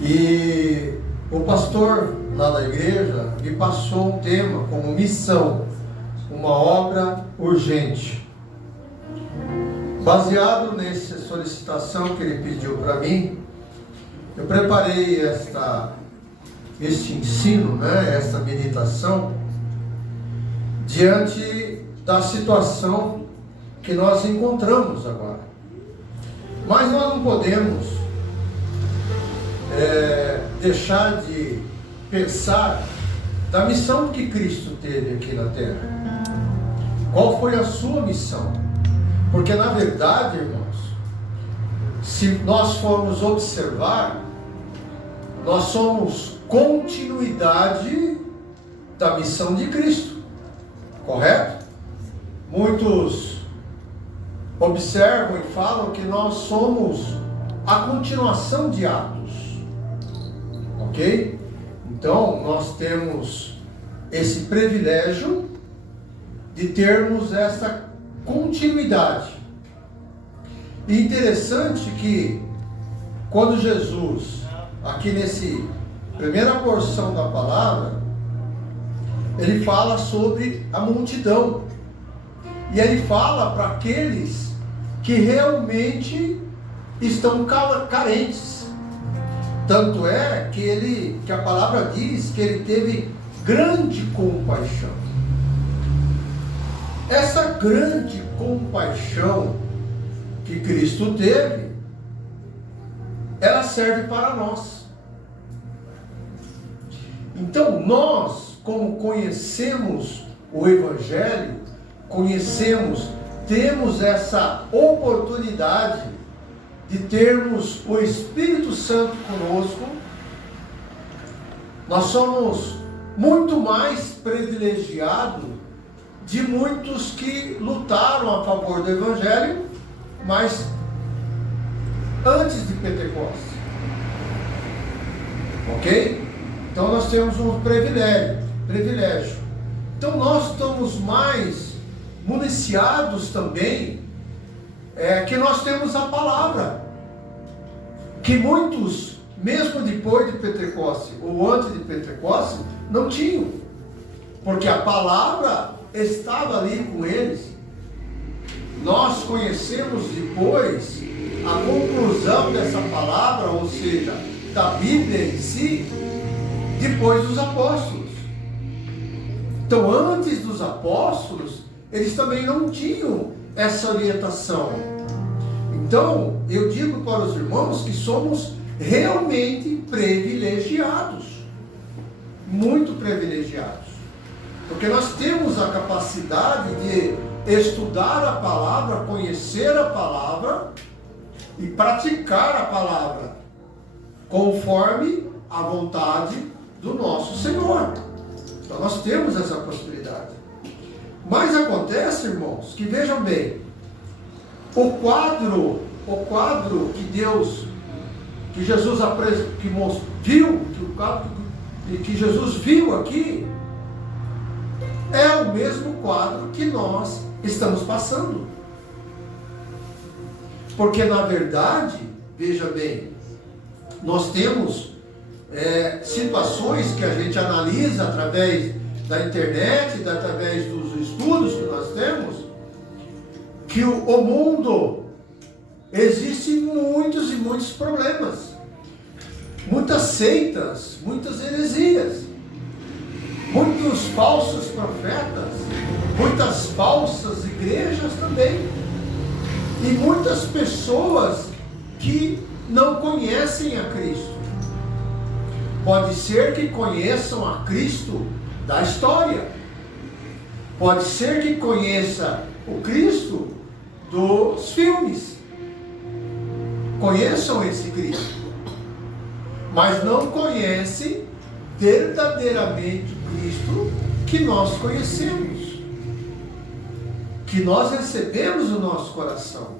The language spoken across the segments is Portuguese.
E o pastor lá da igreja me passou um tema como missão, uma obra urgente. Baseado nessa solicitação que ele pediu para mim, eu preparei este ensino, esta meditação, diante da situação que nós encontramos agora. Mas nós não podemos deixar de pensar da missão que Cristo teve aqui na Terra. Qual foi a sua missão? Porque na verdade, irmãos, se nós formos observar, nós somos continuidade da missão de Cristo, correto? Muitos observam e falam que nós somos a continuação de Atos, ok? Então, nós temos esse privilégio de termos essa continuidade. E interessante que quando Jesus, aqui nesse primeira porção da palavra, ele fala sobre a multidão. E ele fala para aqueles que realmente estão carentes. Tanto é que a palavra diz que ele teve grande compaixão. Essa grande compaixão que Cristo teve, ela serve para nós. Então nós, como conhecemos o Evangelho, temos essa oportunidade de termos o Espírito Santo conosco. Nós somos muito mais privilegiados de muitos que lutaram a favor do Evangelho, mas antes de Pentecostes. Ok? Então nós temos um privilégio. Então nós estamos mais municiados também, que nós temos a palavra, que muitos, mesmo depois de Pentecostes ou antes de Pentecostes, não tinham, porque a palavra estava ali com eles. Nós conhecemos depois a conclusão dessa palavra, ou seja, da Bíblia em si, depois dos apóstolos. Então, antes dos apóstolos, eles também não tinham essa orientação. Então, eu digo para os irmãos que somos realmente privilegiados, muito privilegiados, porque nós temos a capacidade de estudar a palavra, conhecer a palavra e praticar a palavra conforme a vontade do nosso Senhor. Então nós temos essa possibilidade. Mas acontece, irmãos, que vejam bem, o quadro que Jesus que Jesus viu aqui, é o mesmo quadro que nós estamos passando. Porque na verdade, veja bem, nós temos situações que a gente analisa através da internet, através dos estudos que nós temos, que o mundo existem muitos e muitos problemas, muitas seitas, muitas heresias, muitos falsos profetas, muitas falsas igrejas também, e muitas pessoas que não conhecem a Cristo. Pode ser que conheçam a Cristo da história, pode ser que conheça o Cristo dos filmes, conheçam esse Cristo, mas não conhecem verdadeiramente o Cristo que nós conhecemos, que nós recebemos no nosso coração.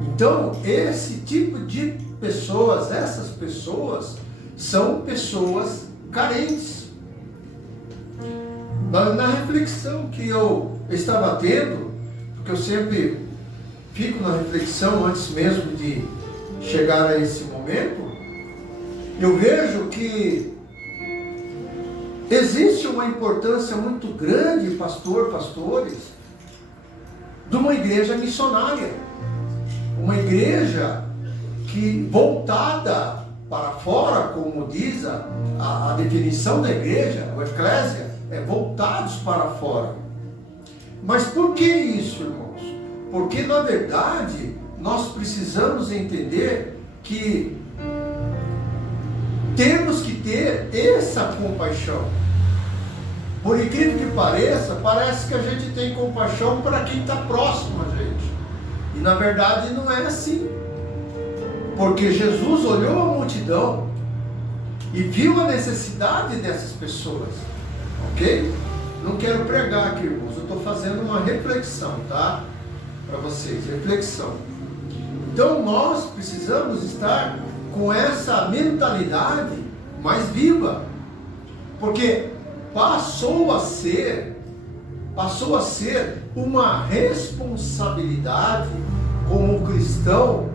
Então, esse tipo de pessoas, essas pessoas, são pessoas carentes. Na reflexão que eu estava tendo, porque eu sempre fico na reflexão antes mesmo de chegar a esse momento, Eu vejo que existe uma importância muito grande, pastores, de uma igreja missionária. Uma igreja que voltada para fora, como diz a definição da igreja, o eclésia, é voltados para fora. Mas por que isso, irmãos? Porque, na verdade, nós precisamos entender que temos que ter essa compaixão. Por incrível que pareça, parece que a gente tem compaixão para quem está próximo a gente. E, na verdade, não é assim. Porque Jesus olhou a multidão e viu a necessidade dessas pessoas. Ok? Não quero pregar aqui, irmãos. Eu estou fazendo uma reflexão, tá? Para vocês, reflexão. Então nós precisamos estar com essa mentalidade mais viva. Porque passou a ser uma responsabilidade como cristão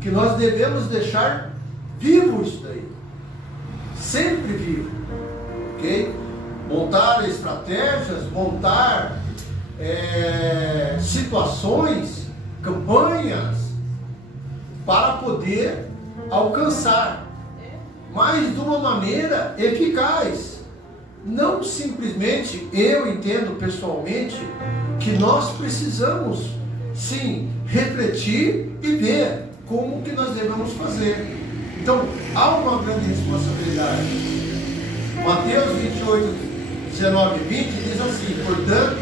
que nós devemos deixar vivo isso daí. Sempre vivo. Ok? Montar estratégias, montar situações, campanhas para poder alcançar, mas de uma maneira eficaz. Não simplesmente, eu entendo pessoalmente que nós precisamos sim refletir e ver como que nós devemos fazer. Então há uma grande responsabilidade. Mateus 28, 19 e 20 diz assim: portanto,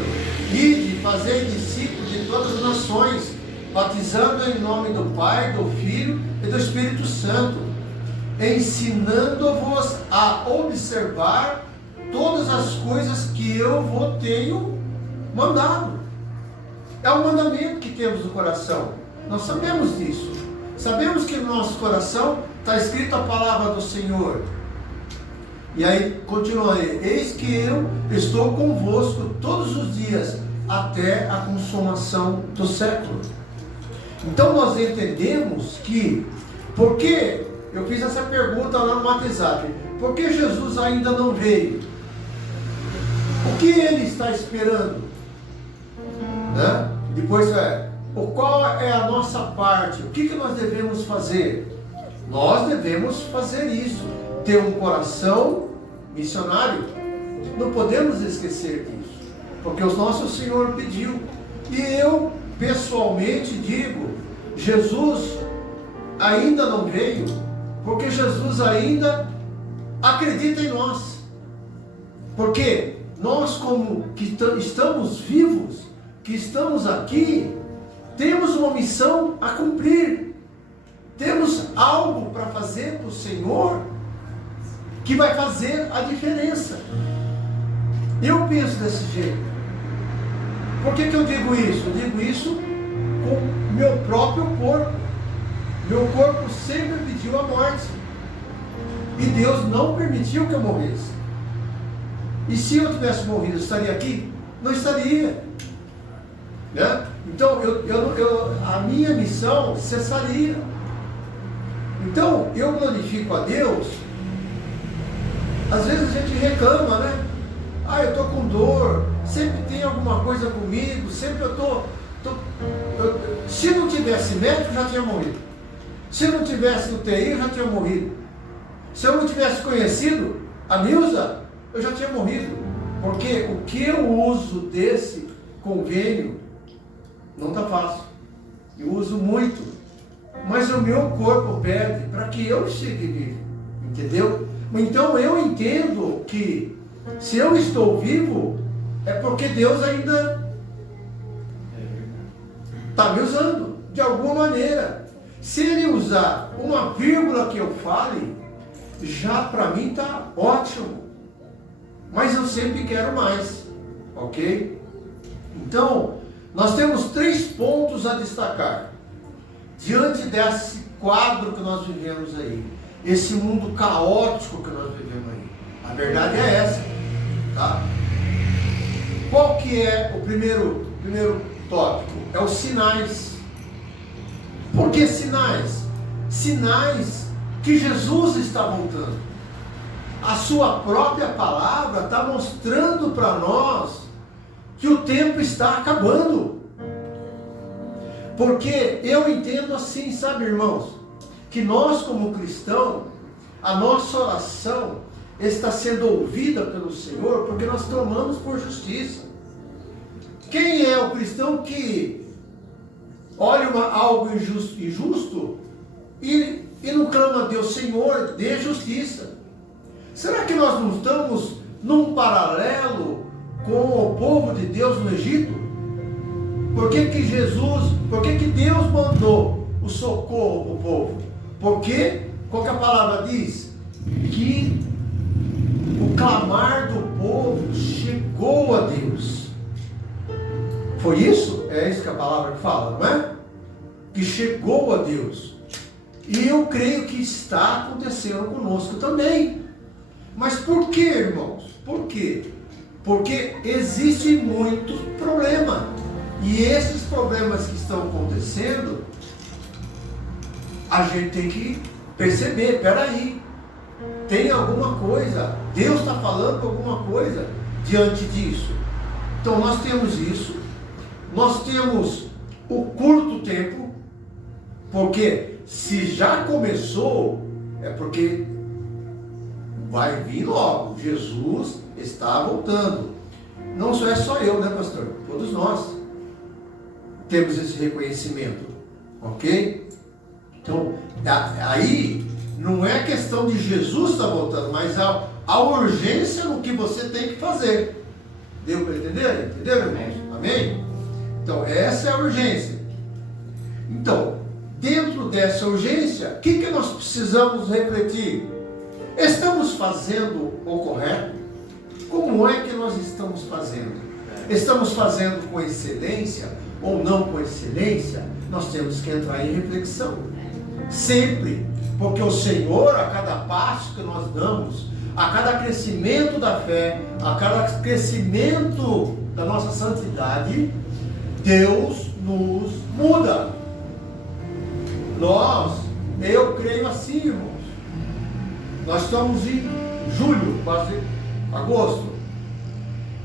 ide e fazei discípulos de todas as nações, batizando em nome do Pai, do Filho e do Espírito Santo, ensinando-vos a observar todas as coisas que eu vos tenho mandado. É um mandamento que temos no coração. Nós sabemos disso. Sabemos que no nosso coração está escrita a palavra do Senhor. E aí, continua aí: eis que eu estou convosco todos os dias, até a consumação do século. Então nós entendemos que, porque eu fiz essa pergunta lá no WhatsApp, por que Jesus ainda não veio? O que ele está esperando? Né? Depois, qual é a nossa parte? O que nós devemos fazer? Nós devemos fazer isso, ter um coração missionário. Não podemos esquecer disso, porque o nosso Senhor pediu. E eu pessoalmente digo, Jesus ainda não veio, porque Jesus ainda acredita em nós. Porque nós, como que estamos vivos, que estamos aqui, temos uma missão a cumprir. Temos algo para fazer para o Senhor que vai fazer a diferença. Eu penso desse jeito. Por que eu digo isso? Eu digo isso com meu próprio corpo. Meu corpo sempre pediu a morte. E Deus não permitiu que eu morresse. E se eu tivesse morrido, eu estaria aqui? Não estaria. Né? Então, a minha missão cessaria. Então, eu glorifico a Deus. Às vezes a gente reclama, né? Eu estou com dor, sempre tem alguma coisa comigo, sempre eu estou... Se não tivesse médico, já tinha morrido. Se não tivesse UTI, eu já tinha morrido. Se eu não tivesse conhecido a Nilza, eu já tinha morrido. Porque o que eu uso desse convênio não está fácil. Eu uso muito. Mas o meu corpo pede para que eu chegue vivo. Entendeu? Então eu entendo que se eu estou vivo, é porque Deus ainda está me usando de alguma maneira. Se Ele usar uma vírgula que eu fale, já para mim está ótimo. Mas eu sempre quero mais. Ok? Então, nós temos 3 pontos a destacar diante desse quadro que nós vivemos aí, esse mundo caótico que nós vivemos aí. A verdade é essa, tá? Qual que é o primeiro tópico? É os sinais. Por que sinais? Sinais que Jesus está voltando. A sua própria palavra está mostrando para nós que o tempo está acabando. Porque eu entendo assim, sabe, irmãos, que nós como cristãos, a nossa oração está sendo ouvida pelo Senhor porque nós clamamos por justiça. Quem é o cristão que olha algo injusto e não clama a Deus, Senhor, dê justiça? Será que nós não estamos num paralelo com o povo de Deus no Egito? Por que que Deus mandou o socorro ao povo? Porque, qual que a palavra diz? Que o clamar do povo chegou a Deus. Foi isso? É isso que a palavra fala, não é? Que chegou a Deus. E eu creio que está acontecendo conosco também. Mas por que, irmãos? Por quê? Porque existem muitos problemas. E esses problemas que estão acontecendo, a gente tem que perceber, peraí, tem alguma coisa, Deus está falando alguma coisa diante disso. Então nós temos isso, nós temos o curto tempo, porque se já começou, é porque vai vir logo, Jesus está voltando. Não só é só eu, né, pastor? Todos nós temos esse reconhecimento, ok? Então, aí não é questão de Jesus estar voltando, mas a urgência no que você tem que fazer. Deu para entender? Entenderam, irmãos? Amém? Então, essa é a urgência. Então, dentro dessa urgência, o que nós precisamos refletir? Estamos fazendo o correto? Como é que nós estamos fazendo? Estamos fazendo com excelência ou não com excelência? Nós temos que entrar em reflexão. Sempre. Porque o Senhor, a cada passo que nós damos, a cada crescimento da fé, a cada crescimento da nossa santidade, Deus nos muda. Eu creio assim, irmãos. Nós estamos em julho, quase agosto.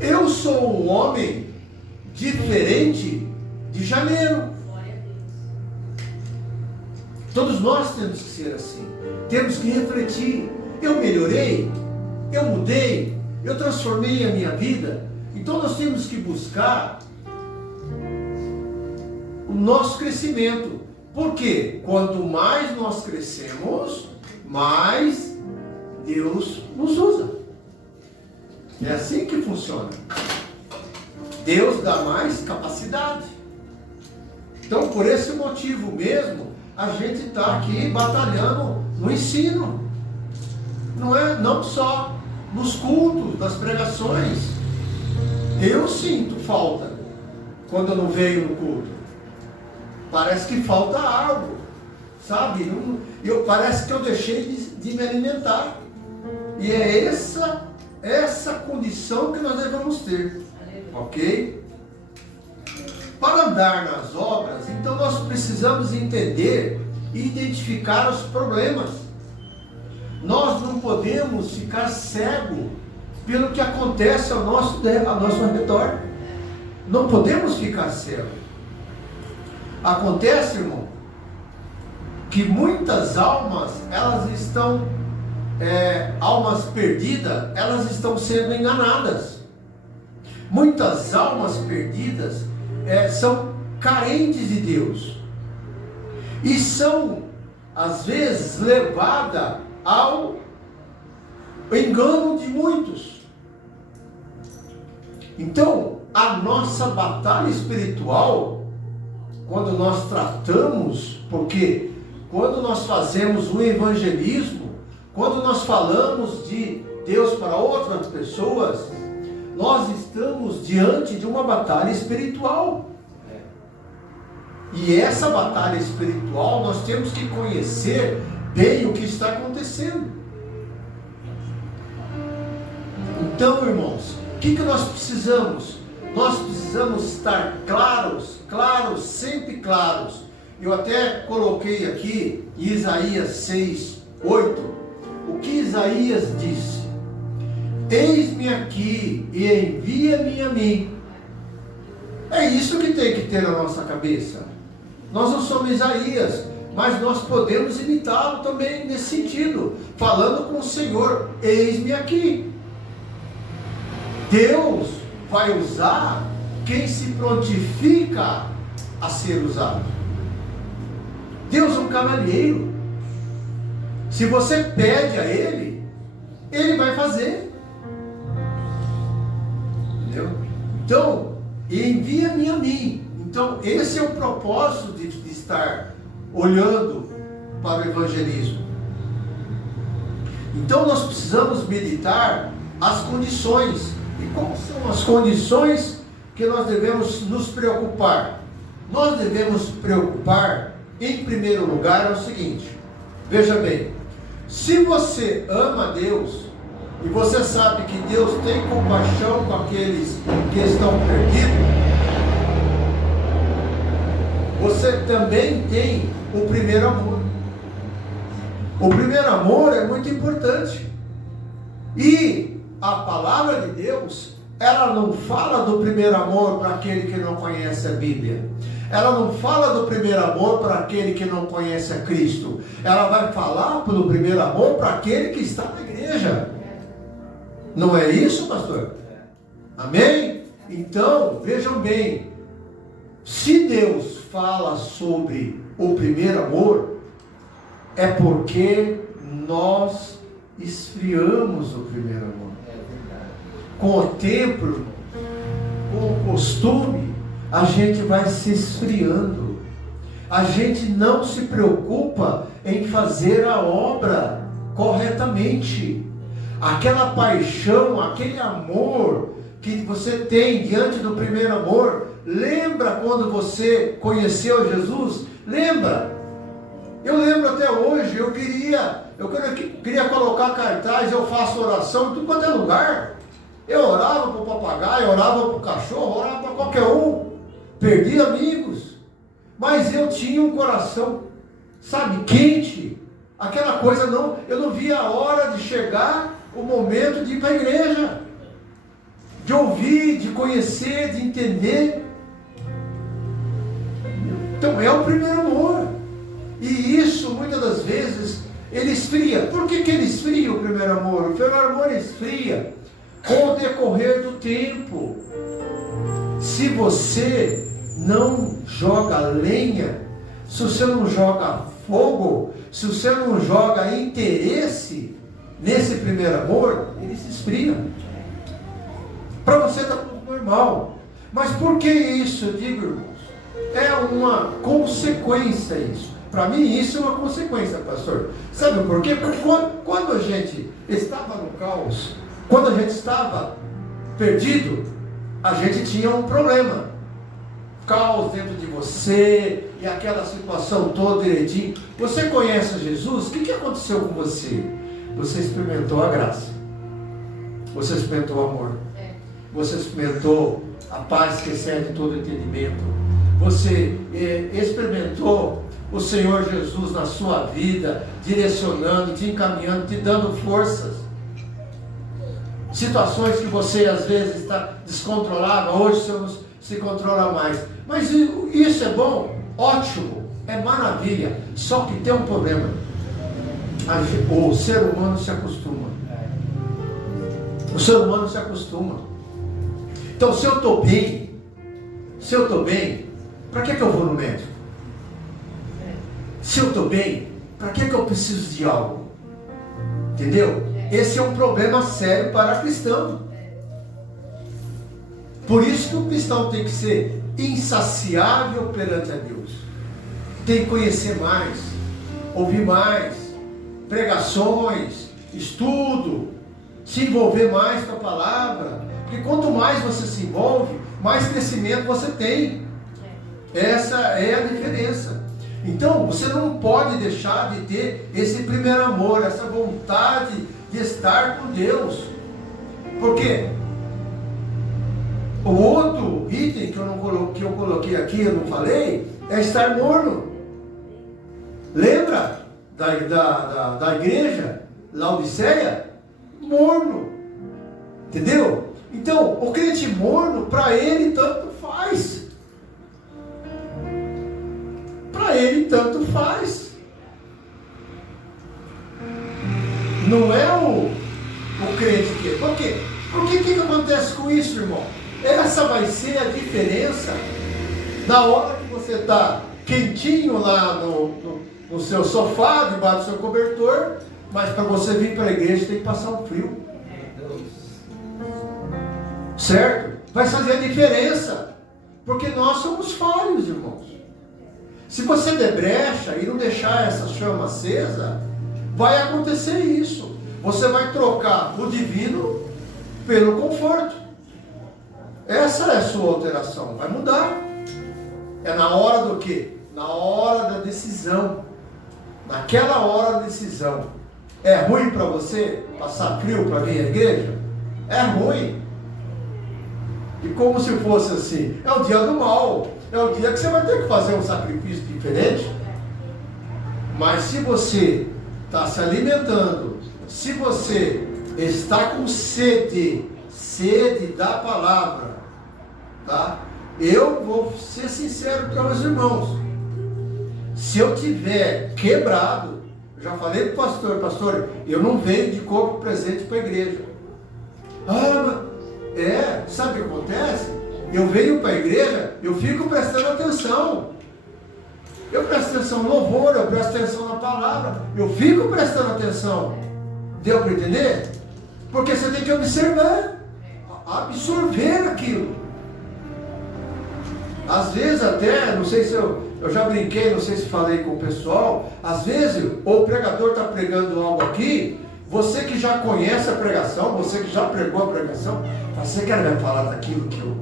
Eu sou um homem diferente de janeiro. Todos nós temos que ser assim. Temos que refletir. Eu melhorei, eu mudei, eu transformei a minha vida. Então nós temos que buscar o nosso crescimento. Por quê? Quanto mais nós crescemos, mais Deus nos usa. É assim que funciona. Deus dá mais capacidade. Então, por esse motivo mesmo, a gente está aqui batalhando no ensino. Não só nos cultos, nas pregações. Eu sinto falta quando eu não venho no culto. Parece que falta algo, sabe? Parece que eu deixei de me alimentar. E é essa condição que nós devemos ter. Ok? Para andar nas obras, então nós precisamos entender e identificar os problemas. Nós não podemos ficar cegos pelo que acontece ao nosso redor. Não podemos ficar cegos. Acontece, irmão, que muitas almas, elas estão, almas perdidas, elas estão sendo enganadas. Muitas almas perdidas são carentes de Deus. E são, às vezes, levadas ao engano de muitos. Então, a nossa batalha espiritual, quando nós tratamos, porque quando nós fazemos o evangelismo, quando nós falamos de Deus para outras pessoas, nós estamos diante de uma batalha espiritual. E essa batalha espiritual, nós temos que conhecer bem o que está acontecendo. Então, irmãos, o que nós precisamos? Nós precisamos estar claros, sempre claros. Eu até coloquei aqui Isaías 6, 8, o que Isaías disse: eis-me aqui e envia-me a mim. É isso que tem que ter na nossa cabeça. Nós não somos Isaías, mas nós podemos imitá-lo também nesse sentido, falando com o Senhor: eis-me aqui. Deus vai usar quem se prontifica a ser usado. Deus é um cavalheiro. Se você pede a Ele, Ele vai fazer. Entendeu? Então, envia-me a mim. Então, esse é o propósito de estar olhando para o evangelismo. Então, nós precisamos meditar as condições. E quais são as condições que nós devemos nos preocupar? Nós devemos preocupar, em primeiro lugar, é o seguinte: veja bem, se você ama Deus, e você sabe que Deus tem compaixão com aqueles que estão perdidos, você também tem o primeiro amor. O primeiro amor é muito importante. E a palavra de Deus, ela não fala do primeiro amor para aquele que não conhece a Bíblia. Ela não fala do primeiro amor para aquele que não conhece a Cristo. Ela vai falar do primeiro amor para aquele que está na igreja. Não é isso, pastor? Amém? Então, vejam bem, se Deus fala sobre o primeiro amor, é porque nós esfriamos o primeiro amor. Com o tempo, com o costume, a gente vai se esfriando. A gente não se preocupa em fazer a obra corretamente. Aquela paixão, aquele amor que você tem diante do primeiro amor, lembra quando você conheceu Jesus? Lembra? Eu lembro até hoje, eu queria colocar cartaz: eu faço oração em tudo quanto é lugar. Eu orava para o papagaio, eu orava para o cachorro, eu orava para qualquer um. Perdi amigos, mas eu tinha um coração, sabe, quente. Aquela coisa, eu não via a hora de chegar o momento de ir para a igreja, de ouvir, de conhecer, de entender. Então é o primeiro amor. E isso, muitas das vezes, ele esfria. Por que ele esfria o primeiro amor? O primeiro amor esfria com o decorrer do tempo. Se você não joga lenha, se você não joga fogo, se você não joga interesse nesse primeiro amor, ele se esfria. Para você está tudo normal. Mas por que isso, eu digo, irmãos? É uma consequência isso. Para mim isso é uma consequência, pastor. Sabe por quê? Porque quando a gente estava no caos, quando a gente estava perdido, a gente tinha um problema. Caos dentro de você, e aquela situação toda direitinho. Você conhece Jesus? O que aconteceu com você? Você experimentou a graça. Você experimentou o amor. Você experimentou a paz que excede todo entendimento. Você experimentou o Senhor Jesus na sua vida, direcionando, te encaminhando, te dando forças. Situações que você às vezes está descontrolado, hoje você não se controla mais. Mas isso é bom, ótimo, é maravilha. Só que tem um problema. O ser humano se acostuma. O ser humano se acostuma. Então, se eu estou bem, para que eu vou no médico? Se eu estou bem, para que eu preciso de algo? Entendeu? Esse é um problema sério para cristão. Por isso que o cristão tem que ser insaciável perante a Deus. Tem que conhecer mais, ouvir mais, pregações, estudo, se envolver mais com a palavra. Porque quanto mais você se envolve, mais crescimento você tem. Essa é a diferença. Então, você não pode deixar de ter esse primeiro amor, essa vontade de estar com Deus. Porque o outro item que eu coloquei aqui, eu não falei, é estar morno. Lembra da igreja, Laodiceia, morno. Entendeu? Então, o crente morno, para ele tanto faz. Para ele tanto faz. Não é o crente que... Por quê? Porque o que acontece com isso, irmão? Essa vai ser a diferença na hora que você está quentinho lá no seu sofá, debaixo do seu cobertor, mas para você vir para a igreja tem que passar um frio. Certo? Vai fazer a diferença. Porque nós somos falhos, irmãos. Se você der brecha e não deixar essa chama acesa, vai acontecer isso. Você vai trocar o divino pelo conforto. Essa é a sua alteração. Vai mudar. É na hora do quê? Na hora da decisão. Naquela hora da decisão. É ruim para você passar frio para vir à igreja? É ruim. E como se fosse assim, é o dia do mal, é o dia que você vai ter que fazer um sacrifício diferente. Mas se você está se alimentando, se você está com sede da palavra, tá? Eu vou ser sincero para os irmãos, se eu tiver quebrado, já falei para o pastor, eu não venho de corpo presente para a igreja. Sabe o que acontece? Eu venho para a igreja, eu fico prestando atenção. Eu presto atenção no louvor, eu presto atenção na palavra, eu fico prestando atenção. Deu para entender? Porque você tem que observar, absorver aquilo. Às vezes até, não sei se eu já brinquei, não sei se falei com o pessoal, às vezes o pregador está pregando algo aqui, você que já conhece a pregação, você que já pregou a pregação, você que vai falar daquilo que eu...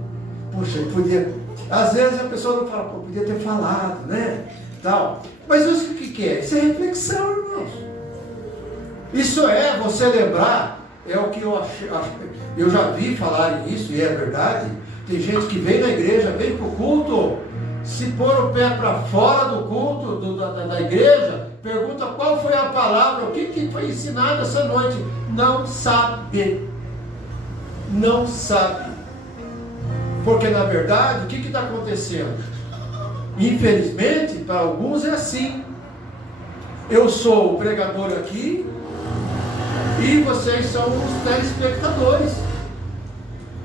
Poxa, eu podia... Às vezes a pessoa não fala, podia ter falado, né? Tal. Mas isso o que é? Isso é reflexão, irmãos. Isso é você lembrar, é o que eu já vi falarem isso, e é verdade. Tem gente que vem na igreja, vem para o culto, se pôr o pé para fora do culto, da igreja, pergunta qual foi a palavra, o que foi ensinado essa noite. Não sabe. Não sabe. Porque na verdade, o que está acontecendo? Infelizmente, para alguns é assim. Eu sou o pregador aqui e vocês são os telespectadores.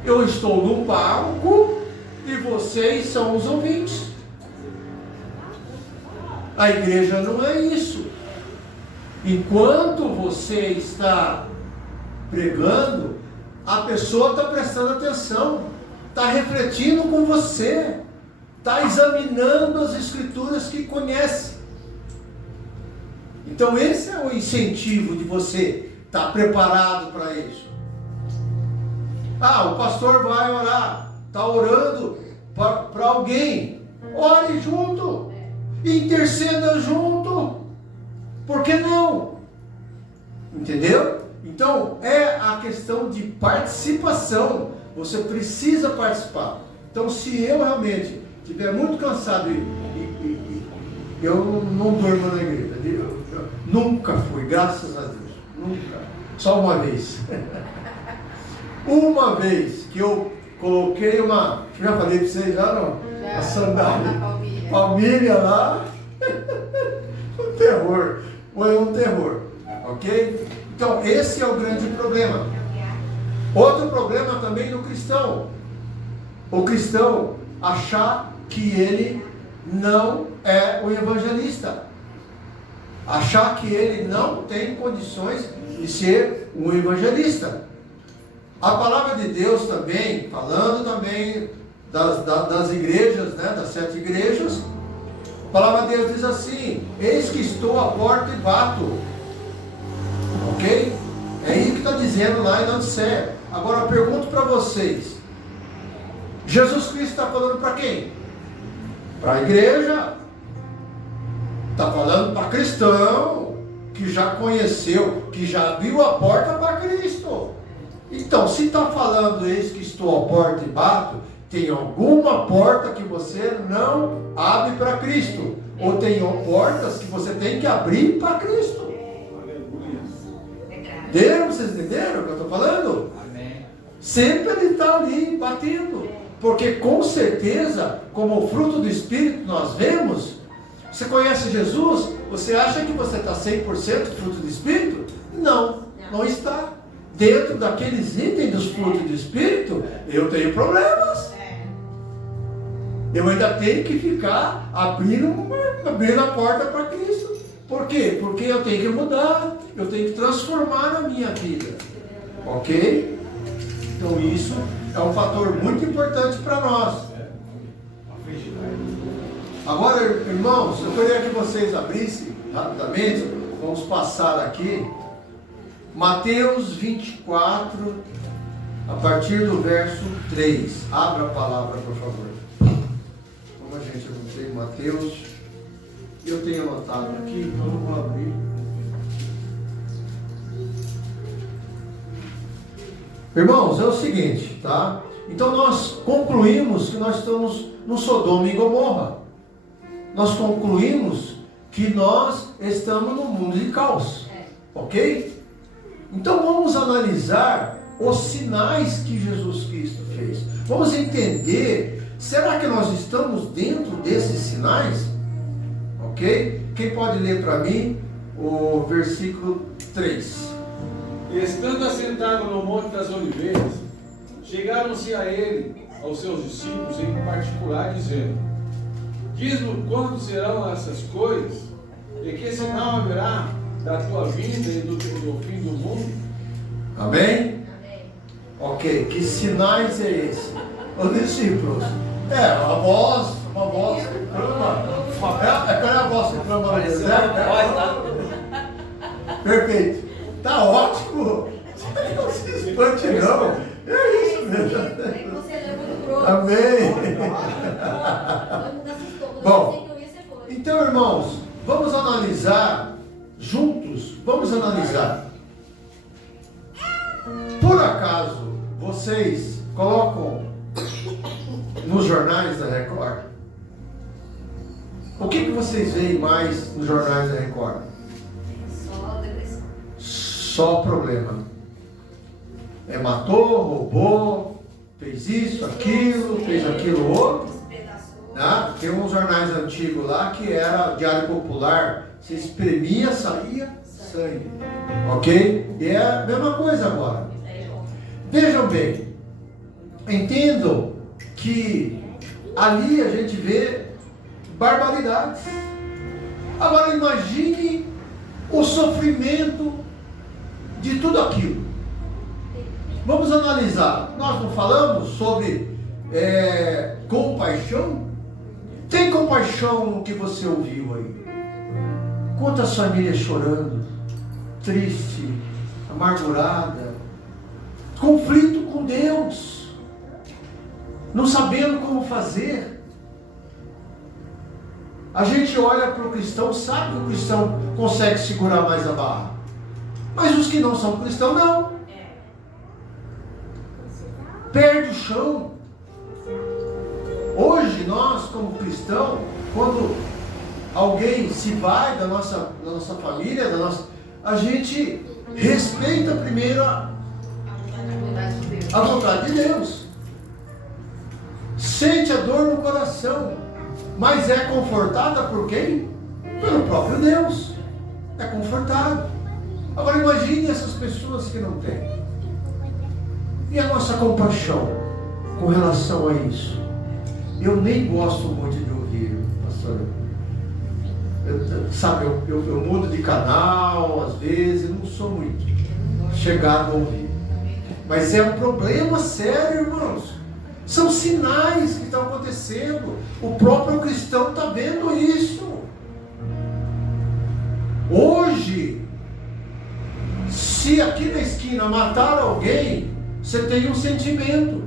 Eu estou no palco e vocês são os ouvintes. A igreja não é isso. Enquanto você está pregando, a pessoa está prestando atenção, está refletindo com você, está examinando as escrituras que conhece. Então esse é o incentivo de você estar preparado para isso. O pastor vai orar, está orando para alguém, ore junto, interceda junto, por que não? Entendeu? Então é a questão de participação, você precisa participar. Então se eu realmente estiver muito cansado eu não durmo na igreja, eu nunca fui, graças a Deus, nunca, só uma vez. Uma vez que eu coloquei já falei para vocês já não? Já, a sandália, família lá, um terror, foi um terror, ok? Então esse é o grande problema. Outro problema também do cristão, o cristão achar que ele não é o evangelista, achar que ele não tem condições de ser um evangelista. A palavra de Deus também, falando também das igrejas, né, das 7 igrejas, a palavra de Deus diz assim: eis que estou à porta e bato. Ok? É isso que está dizendo lá em Laodiceia. Agora eu pergunto para vocês, Jesus Cristo está falando para quem? Para a igreja. Está falando para cristão que já conheceu, que já abriu a porta para Cristo. Então, se está falando eis que estou à porta e bato, Tem alguma porta que você não abre para Cristo. Ou tem portas que você tem que abrir para Cristo. Vocês entenderam o que eu estou falando? Amém. Sempre Ele está ali batendo. Porque com certeza, como fruto do Espírito nós vemos, você conhece Jesus? Você acha que você está 100% fruto do Espírito? Não, não está. Dentro daqueles itens dos frutos do Espírito, eu tenho problemas. Eu ainda tenho que ficar abrindo a porta para Cristo. Por quê? Porque eu tenho que mudar, eu tenho que transformar a minha vida. Ok? Então isso é um fator muito importante para nós. Agora, irmãos, eu queria que vocês abrissem rapidamente, vamos passar aqui, Mateus 24, a partir do verso 3. Abra a palavra, por favor. Como a gente não tem Mateus, eu tenho anotado aqui, então eu vou abrir. Irmãos, é o seguinte, tá? Então nós concluímos que nós estamos no Sodoma e Gomorra. Nós concluímos que nós estamos no mundo de caos. Ok? Então vamos analisar os sinais que Jesus Cristo fez. Vamos entender, será que nós estamos dentro desses sinais? Ok? Quem pode ler para mim o versículo 3? Estando assentado no Monte das Oliveiras, chegaram-se a ele, aos seus discípulos em particular, dizendo: diz-nos quando serão essas coisas, e que sinal haverá da tua vinda e do fim do mundo? Amém? Ok, que sinais é esse? Os discípulos. Uma voz que clama. É a voz que clama no deserto. Perfeito. Tá ótimo. Não se espante não. É isso mesmo. Amém. Bom, então, irmãos, vamos analisar juntos. Vamos analisar. Por acaso vocês colocam nos jornais da Record? O que vocês veem mais nos jornais da Record? Só depressão. Só problema. Matou, roubou, fez isso, aquilo, fez aquilo outro. Né? Tem uns jornais antigos lá que era Diário Popular. Se espremia, saía sangue. Ok? E é a mesma coisa agora. Vejam bem, entendam que ali a gente vê barbaridades. Agora imagine o sofrimento de tudo aquilo. Vamos analisar. Nós não falamos sobre compaixão? Tem compaixão no que você ouviu aí? Quantas famílias chorando, triste, amargurada, conflito com Deus, não sabendo como fazer. A gente olha para o cristão, sabe que o cristão consegue segurar mais a barra, mas os que não são cristãos não. Perde o chão. Hoje nós, como cristão, quando alguém se vai da nossa família, a gente respeita primeiro a vontade de Deus. Sente a dor no coração, mas é confortada por quem? Pelo próprio Deus. É confortado. Agora imagine essas pessoas que não têm. E a nossa compaixão com relação a isso? Eu nem gosto muito de ouvir, pastor. Eu mudo de canal, às vezes, não sou muito chegado a ouvir. Mas é um problema sério, irmãos. São sinais que estão acontecendo. O próprio cristão está vendo isso. Hoje, se aqui na esquina matar alguém, você tem um sentimento.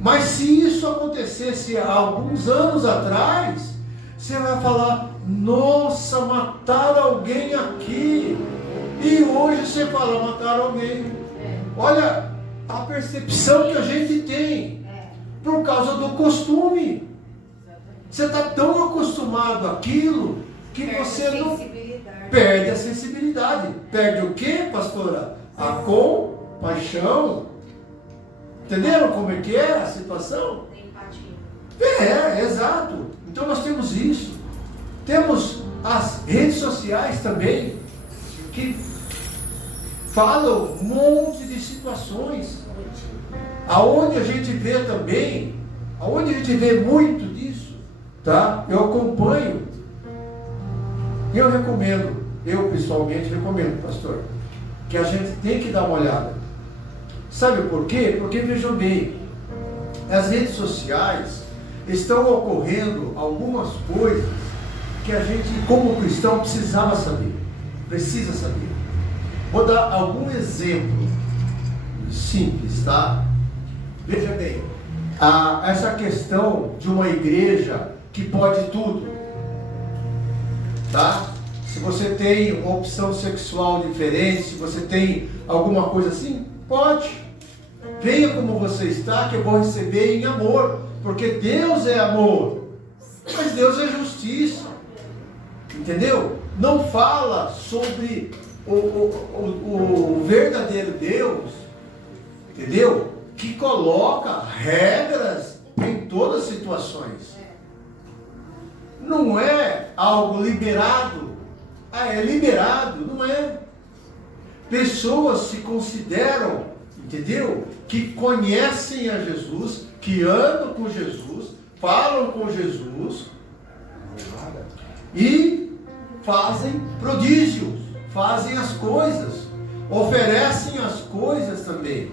Mas se isso acontecesse há alguns anos atrás, você vai falar: nossa, mataram alguém aqui. E hoje você fala: mataram alguém. Olha a percepção que a gente tem. Por causa do costume. Você está tão acostumado àquilo que você não perde a sensibilidade. Perde o quê, pastora? A compaixão. Entenderam como é que é a situação? Exato. Então nós temos isso. Temos as redes sociais também, que falam um monte de situações. Aonde a gente vê também, aonde a gente vê muito disso, tá? Eu acompanho. E eu recomendo, eu pessoalmente recomendo, pastor, que a gente tem que dar uma olhada. Sabe por quê? Porque vejam bem, as redes sociais estão ocorrendo algumas coisas que a gente, como cristão, precisava saber. Precisa saber. Vou dar algum exemplo simples, tá? Veja bem, essa questão de uma igreja que pode tudo, tá? Se você tem uma opção sexual diferente, se você tem alguma coisa assim, pode. Venha como você está, que eu vou receber em amor, porque Deus é amor, mas Deus é justiça, entendeu? Não fala sobre o verdadeiro Deus, entendeu? Que coloca regras em todas as situações. Não é algo liberado. É liberado, não é? Pessoas se consideram, entendeu? Que conhecem a Jesus, que andam com Jesus, falam com Jesus e fazem prodígios, fazem as coisas, oferecem as coisas também.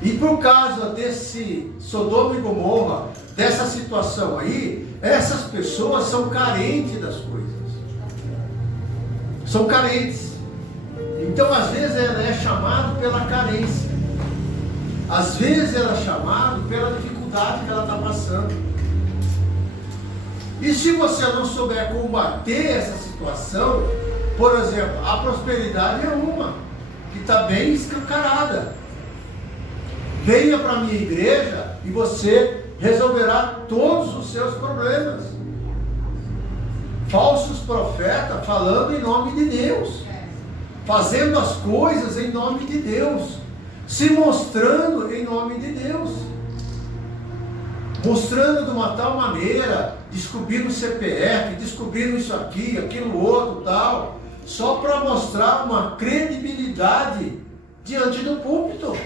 E por causa desse Sodoma e Gomorra, dessa situação aí, essas pessoas são carentes das coisas. São carentes. Então, às vezes, ela é chamada pela carência. Às vezes, ela é chamada pela dificuldade que ela está passando. E se você não souber combater essa situação, por exemplo, a prosperidade é uma que está bem escancarada. Venha para a minha igreja e você resolverá todos os seus problemas. Falsos profetas falando em nome de Deus, fazendo as coisas em nome de Deus, se mostrando em nome de Deus, mostrando de uma tal maneira, descobrindo o CPF, descobrindo isso aqui, aquilo outro, tal, só para mostrar uma credibilidade diante do púlpito.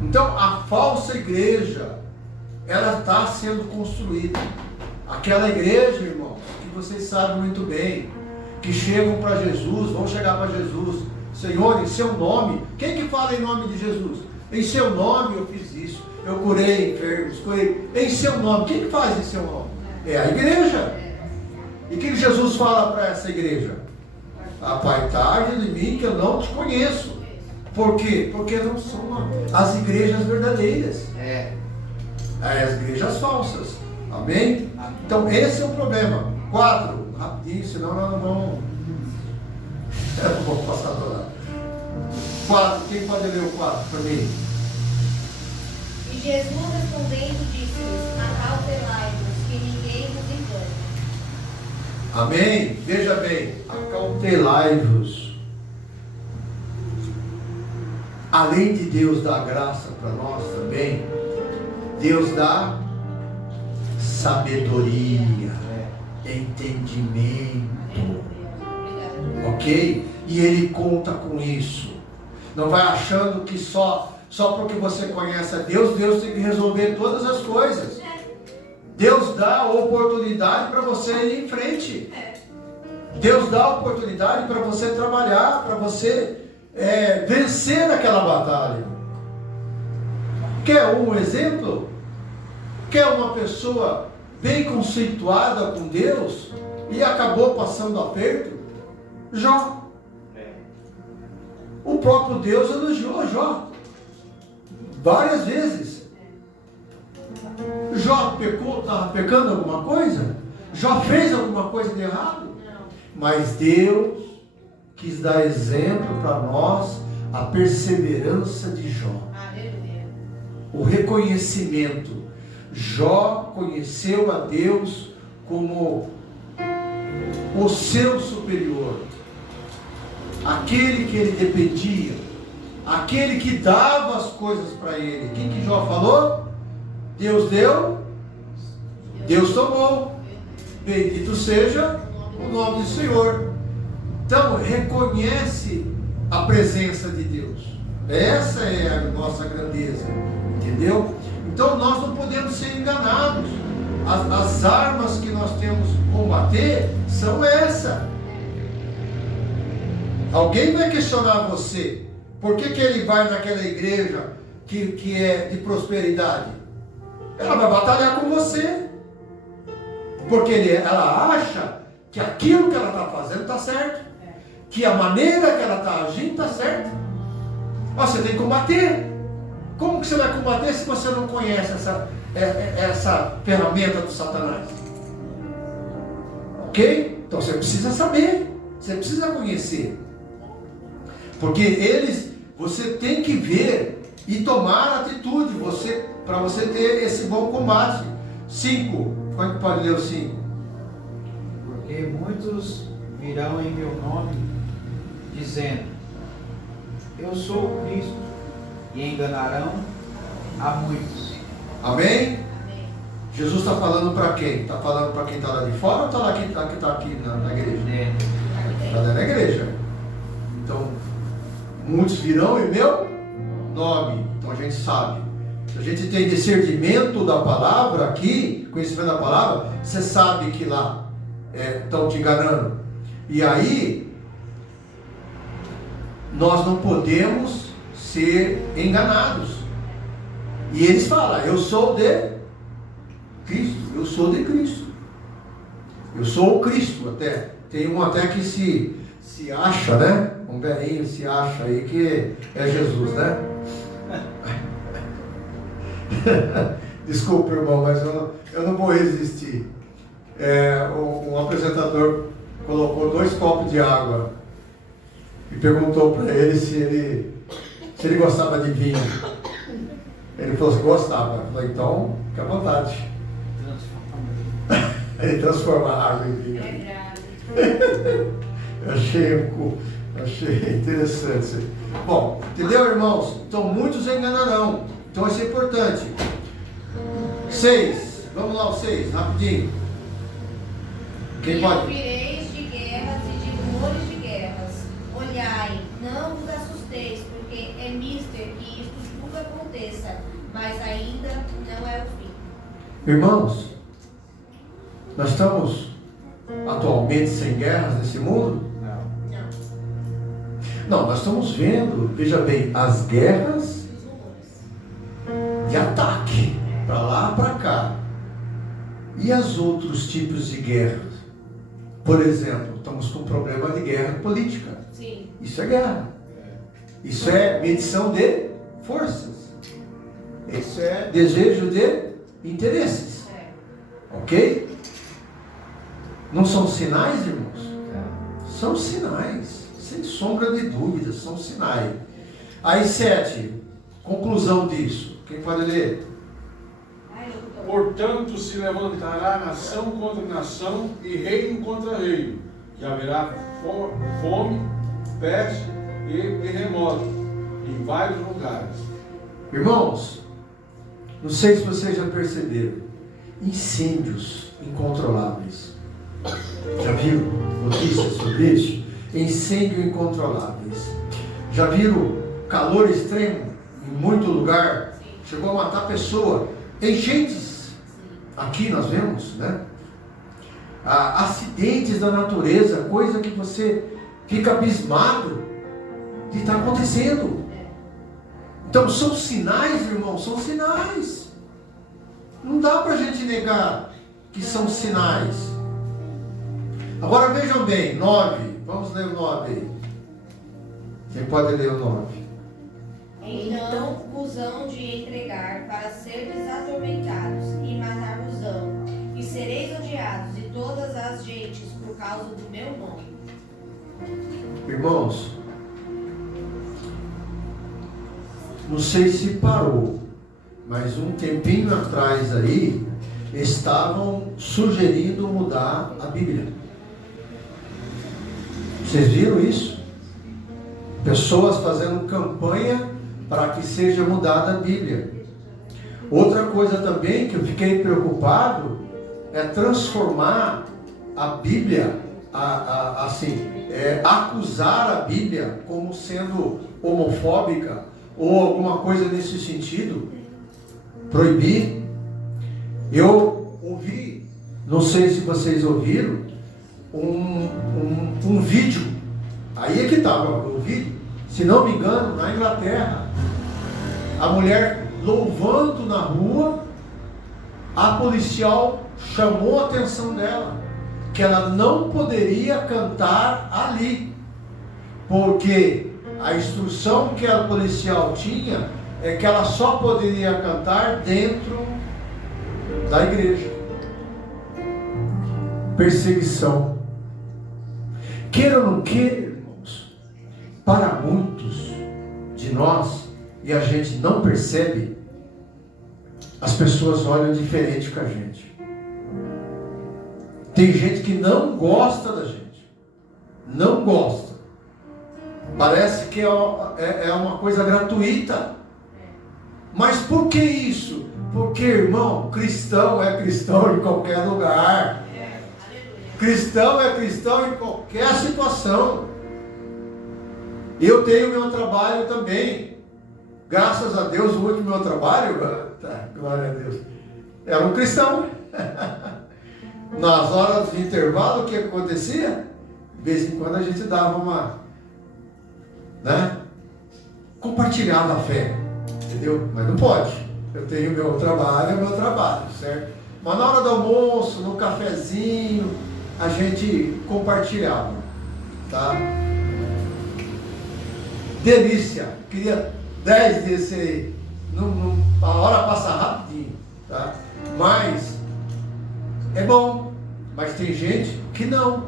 Então, a falsa igreja, ela está sendo construída. Aquela igreja, irmãos, que vocês sabem muito bem, que chegam para Jesus, vão chegar para Jesus, Senhor, em seu nome, quem que fala em nome de Jesus? Em seu nome eu fiz isso, eu curei enfermos, curei, em seu nome, quem que faz em seu nome? É a igreja. E o que Jesus fala para essa igreja? Apartai-te de mim que eu não te conheço. Por quê? Porque não são as igrejas verdadeiras. As igrejas falsas. Amém? Então esse é o problema. 4, rapidinho, senão nós não vamos. Eu não vou passar do lado. 4, quem pode ler o 4 para mim? E Jesus respondendo disse-lhes: acautelai-vos, que ninguém vos engane. Amém? Veja bem, acautelai-vos. Além de Deus dar graça para nós também, Deus dá sabedoria, entendimento, ok? E Ele conta com isso. Não vai achando que só porque você conhece a Deus, Deus tem que resolver todas as coisas. Deus dá a oportunidade para você ir em frente. Deus dá a oportunidade para você trabalhar, para você vencer aquela batalha. Quer um exemplo? Quer uma pessoa bem conceituada com Deus e acabou passando aperto? Jó. O próprio Deus elogiou Jó várias vezes. Jó pecou, estava pecando alguma coisa? Jó fez alguma coisa de errado? Mas Deus quis dar exemplo para nós, a perseverança de Jó. o reconhecimento. Jó conheceu a Deus como o seu superior, aquele que ele dependia, aquele que dava as coisas para ele. O que Jó falou? Deus deu, Deus tomou, bendito seja o nome do Senhor. Então reconhece a presença de Deus. Essa é a nossa grandeza, entendeu? Então nós não podemos ser enganados. As armas que nós temos que combater são essa. Alguém vai questionar você, por que ele vai naquela igreja que é de prosperidade? Ela vai batalhar com você, porque ela acha que aquilo que ela está fazendo está certo, que a maneira que ela está agindo está certa. Você tem que combater. Como que você vai combater se você não conhece essa ferramenta do Satanás? Ok? Então você precisa saber, você precisa conhecer, porque você tem que ver e tomar atitude, para você ter esse bom combate. 5, quando pode ler o 5? Porque muitos virão em meu nome, dizendo, eu sou o Cristo, e enganarão a muitos. Amém? Jesus está falando para quem? Está falando para quem está lá de fora ou está lá que está aqui na igreja? Está na igreja. Então, muitos virão em meu nome. Então a gente sabe. Se a gente tem discernimento da palavra aqui, conhecimento da palavra, você sabe que lá estão te enganando. E aí, nós não podemos ser enganados. E eles falam, eu sou de Cristo, eu sou de Cristo, eu sou o Cristo. Até tem um até que se acha, né? Um velhinho se acha aí que é Jesus, né? Desculpa, irmão, mas eu não vou resistir. Um apresentador colocou 2 copos de água e perguntou para ele se ele gostava de vinho. Ele falou assim, gostava. Eu falei, então, fica à vontade. Ele transforma a água em vinho. Achei interessante. Bom, entendeu, irmãos? Então, muitos enganarão. Então, isso é importante. 6. Vamos lá, o 6, rapidinho. Quem pode? Ouvireis de guerras e de rumores de guerras. Olhai, não vos assusteis, porque é mister que isto tudo aconteça, mas ainda não é o fim. Irmãos, nós estamos atualmente sem guerras nesse mundo? Não, nós estamos vendo, veja bem, as guerras de ataque, para lá, para cá. E os outros tipos de guerras? Por exemplo, estamos com um problema de guerra política. Sim. Isso é guerra. Isso é medição de forças. Isso é desejo de interesses. Ok? Não são sinais, irmãos? São sinais. Sem sombra de dúvida, são sinais. Aí 7, conclusão disso. Quem pode ler? Portanto, se levantará nação contra nação e reino contra reino, que haverá fome, peste e terremoto em vários lugares. Irmãos, não sei se vocês já perceberam, incêndios incontroláveis. Já viram notícias sobre isso? Incêndios incontroláveis. Já viram calor extremo em muito lugar? Chegou a matar pessoa. Enchentes. Aqui nós vemos, né? Acidentes da natureza, coisa que você fica abismado de estar acontecendo. Então são sinais, irmãos, são sinais. Não dá para a gente negar que são sinais. Agora vejam bem, 9. Vamos ler o 9 aí. Quem pode ler o 9? Então vos hão de entregar para seres atormentados e matar-vos-ão, e sereis odiados de todas as gentes por causa do meu nome. Irmãos, não sei se parou mas um tempinho atrás aí, estavam sugerindo mudar a Bíblia. Vocês viram isso? Pessoas fazendo campanha para que seja mudada a Bíblia. Outra coisa também que eu fiquei preocupado é transformar a Bíblia, acusar a Bíblia como sendo homofóbica ou alguma coisa nesse sentido, proibir. Eu ouvi, não sei se vocês ouviram, um vídeo, aí é que estava o vídeo, se não me engano, na Inglaterra, a mulher louvando na rua, a policial chamou a atenção dela, que ela não poderia cantar ali, porque a instrução que a policial tinha é que ela só poderia cantar dentro da igreja. Perseguição. Queira ou não queira, irmãos, para muitos de nós, e a gente não percebe, as pessoas olham diferente com a gente. Tem gente que não gosta da gente. Não gosta. Parece que é uma coisa gratuita. Mas por que isso? Porque, irmão, cristão é cristão em qualquer lugar. Cristão é cristão em qualquer situação. Eu tenho meu trabalho também. Graças a Deus, o último meu trabalho, glória a Deus, era um cristão. Nas horas de intervalo, o que acontecia? De vez em quando a gente dava uma, compartilhava a fé, entendeu? Mas não pode. Eu tenho meu trabalho, certo? Mas na hora do almoço, no cafezinho, a gente compartilhava, tá? Delícia, queria 10 desse aí. A hora passa rapidinho, tá? Mas é bom, mas tem gente que não.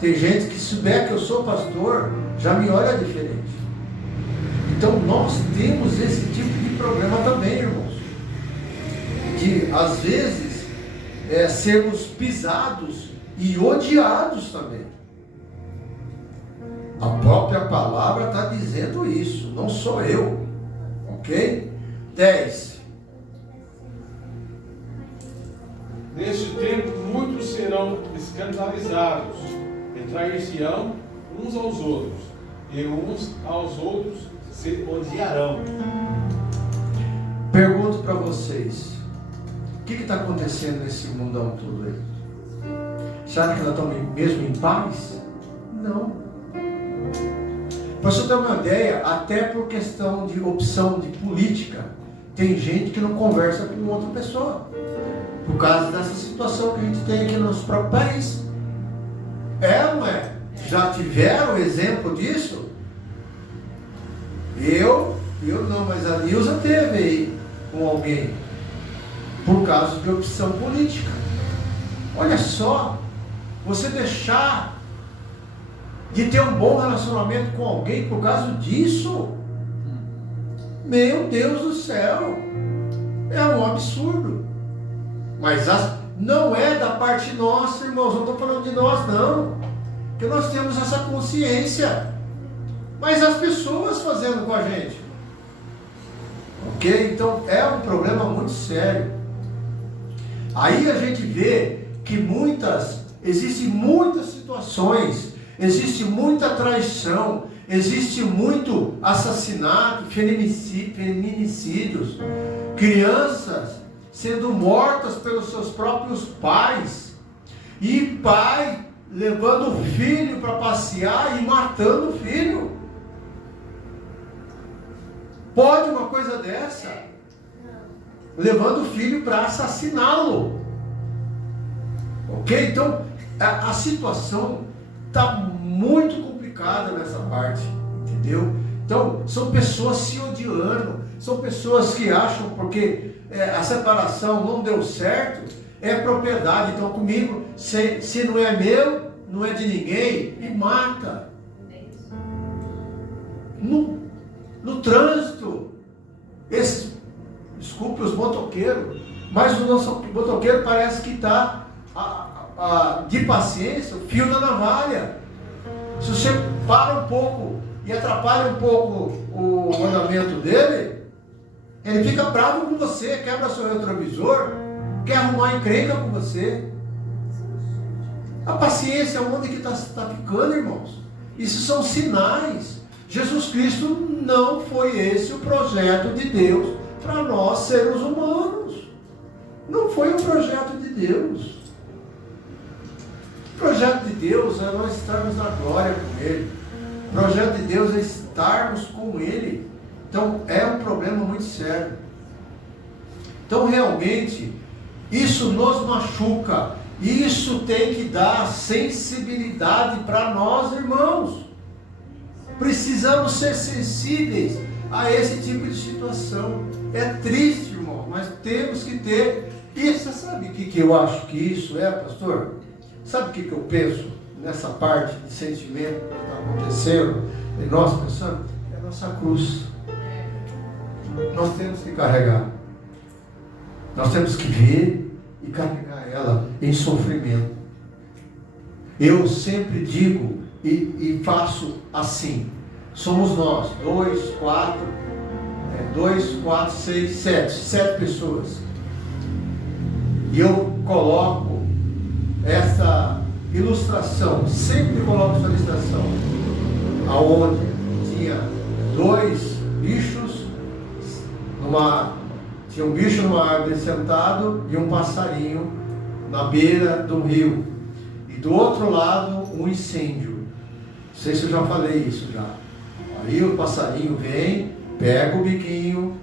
Tem gente que, se souber que eu sou pastor, já me olha diferente. Então nós temos esse tipo de problema também, irmãos. De, às vezes, sermos pisados e odiados também. A própria palavra está dizendo isso, não sou eu. Ok? 10. Neste tempo, muitos serão escandalizados, retrair-se-ão uns aos outros, e uns aos outros se odiarão. Pergunto para vocês, o que está acontecendo nesse mundão todo aí? Será que nós estamos mesmo em paz? Não. Para você ter uma ideia, até por questão de opção de política, tem gente que não conversa com outra pessoa, por causa dessa situação que a gente tem aqui no nosso próprio país. Não é? Já tiveram exemplo disso? Eu não, mas a Nilza teve aí com alguém, por causa de opção política. Olha só, você deixar de ter um bom relacionamento com alguém por causa disso, meu Deus do céu, é um absurdo. Mas não é da parte nossa, irmãos, não estou falando de nós não, que nós temos essa consciência, mas as pessoas fazendo com a gente, ok? Então é um problema muito sério. Aí a gente vê que existem muitas situações, existe muita traição, existe muito assassinato, feminicídios, crianças sendo mortas pelos seus próprios pais, e pai levando o filho para passear e matando o filho. Pode uma coisa dessa? Levando o filho para assassiná-lo. Ok? Então a situação está muito complicada nessa parte, entendeu? Então são pessoas se odiando, são pessoas que acham porque a separação não deu certo, é propriedade, então comigo, se não é meu, não é de ninguém, e mata. No trânsito, desculpe os motoqueiros, mas o nosso motoqueiro parece que está de paciência, o fio na navalha. Se você para um pouco e atrapalha um pouco o andamento dele, ele fica bravo com você, quebra seu retrovisor, quer arrumar encrenca com você. A paciência, onde que está ficando, irmãos? Isso são sinais. Jesus Cristo não foi esse o projeto de Deus para nós seres humanos. Não foi o projeto de Deus. O projeto de Deus é nós estarmos na glória com Ele. O projeto de Deus é estarmos com Ele. Então é um problema muito sério. Então realmente isso nos machuca. Isso tem que dar sensibilidade para nós, irmãos. Precisamos ser sensíveis a esse tipo de situação. É triste, irmão, mas temos que ter. E você sabe o que eu acho que isso é, pastor? Sabe o que eu penso nessa parte de sentimento que está acontecendo? E nós pensamos, é a nossa cruz. Nós temos que carregar. Nós temos que ver e carregar ela em sofrimento. Eu sempre digo e faço assim. Somos nós, 2, 4, 6, 7 pessoas. E eu coloco essa ilustração, sempre coloco essa ilustração, aonde tinha 2 bichos, tinha um bicho numa árvore sentado e um passarinho na beira do rio. E do outro lado, um incêndio. Não sei se eu já falei isso já. Aí o passarinho vem, pega o biquinho,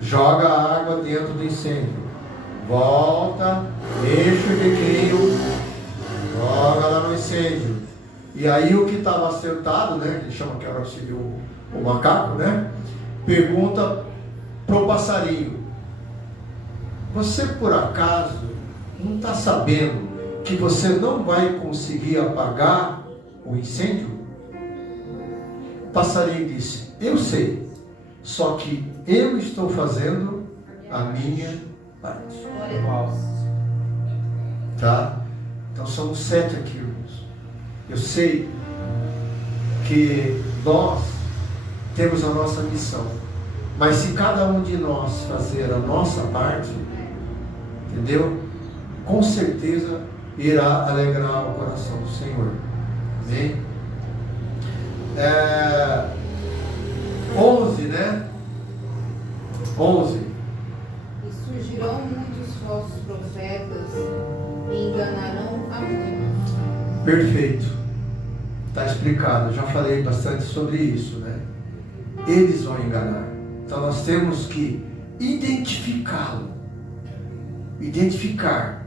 joga a água dentro do incêndio. Volta, enche o biquinho, joga lá no incêndio. E aí o que estava sentado, né, que chama que era o macaco, né, pergunta pro passarinho: você por acaso não está sabendo que você não vai conseguir apagar o incêndio? O passarinho disse: eu sei, só que eu estou fazendo a minha parte. Tá? Então somos 7 aqui, irmãos. Eu sei que nós temos a nossa missão, mas se cada um de nós fazer a nossa parte, entendeu? Com certeza irá alegrar o coração do Senhor. Amém? 11, né? 11. E surgirão muitos falsos profetas e enganarão a muitos. Perfeito. Está explicado. Eu já falei bastante sobre isso, né? Eles vão enganar. Então nós temos que identificá-lo. Identificar.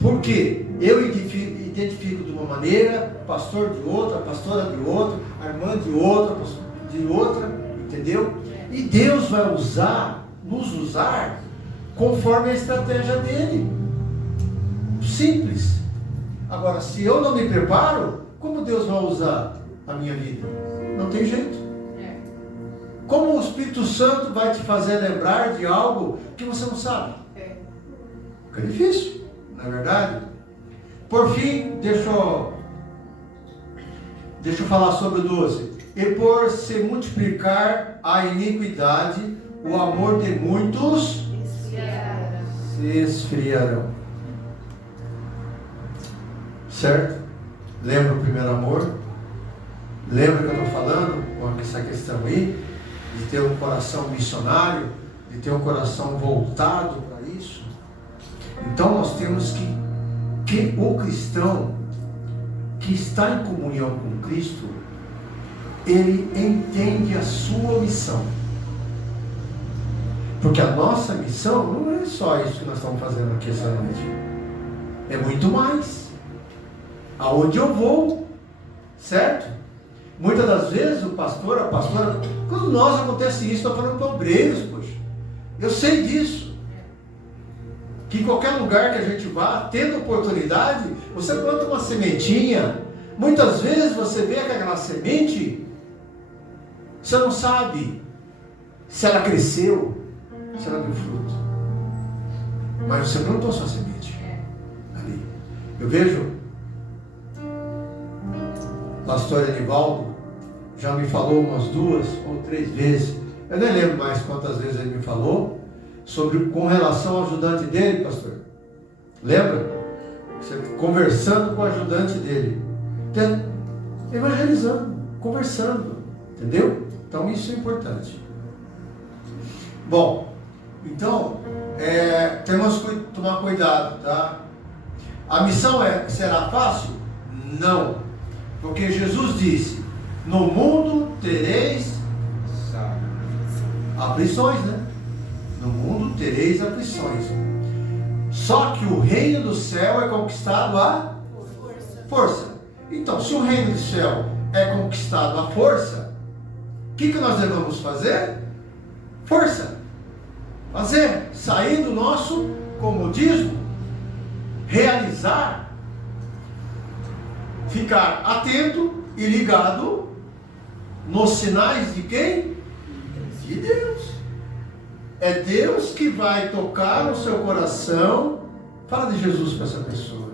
Por quê? Eu identifico de uma maneira, pastor de outra, pastora de outra, a irmã de outra, entendeu? E Deus vai nos usar conforme a estratégia dele. Simples. Agora, se eu não me preparo, como Deus vai usar a minha vida? Não tem jeito. Como o Espírito Santo vai te fazer lembrar de algo que você não sabe? Fica difícil, não é verdade? Por fim, deixa eu falar sobre o 12. E por se multiplicar a iniquidade, o amor de muitos se esfriarão. Certo? Lembra o primeiro amor? Lembra que eu estou falando com essa questão aí? De ter um coração missionário, de ter um coração voltado para isso. Então nós temos que o cristão que está em comunhão com Cristo, ele entende a sua missão. Porque a nossa missão não é só isso que nós estamos fazendo aqui essa noite. É muito mais. Aonde eu vou, certo? Muitas das vezes o pastor, a pastora, quando nós acontece isso, estou falando para obreiros, poxa. Eu sei disso. Que em qualquer lugar que a gente vá, tendo oportunidade, você planta uma sementinha. Muitas vezes você vê aquela semente, você não sabe se ela cresceu, você não deu fruto. Mas você plantou sua semente ali. Eu vejo, o pastor Anivaldo já me falou umas 2 ou 3 vezes, eu nem lembro mais quantas vezes ele me falou, com relação ao ajudante dele, pastor. Lembra? Você conversando com o ajudante dele, evangelizando, conversando, entendeu? Então isso é importante. Bom, então temos que tomar cuidado, tá? A missão será fácil? Não, porque Jesus disse: no mundo tereis aflições, né? No mundo tereis aflições. Só que o reino do céu é conquistado à força. Então, se o reino do céu é conquistado à força, o que nós devemos fazer? Força. Fazer, sair do nosso comodismo, realizar, ficar atento e ligado nos sinais de quem? De Deus. É Deus que vai tocar no seu coração. Fala de Jesus para essa pessoa.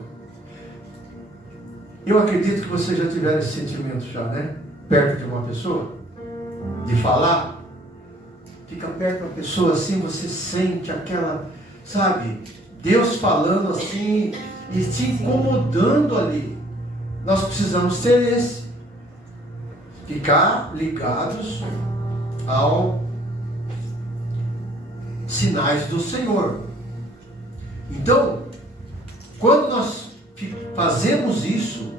Eu acredito que você já tiver esse sentimento já, né? Perto de uma pessoa, de falar. Fica perto de uma pessoa assim, você sente aquela, sabe, Deus falando assim e te incomodando ali. Nós precisamos ter esse. Ficar ligados aos sinais do Senhor. Então, quando nós fazemos isso,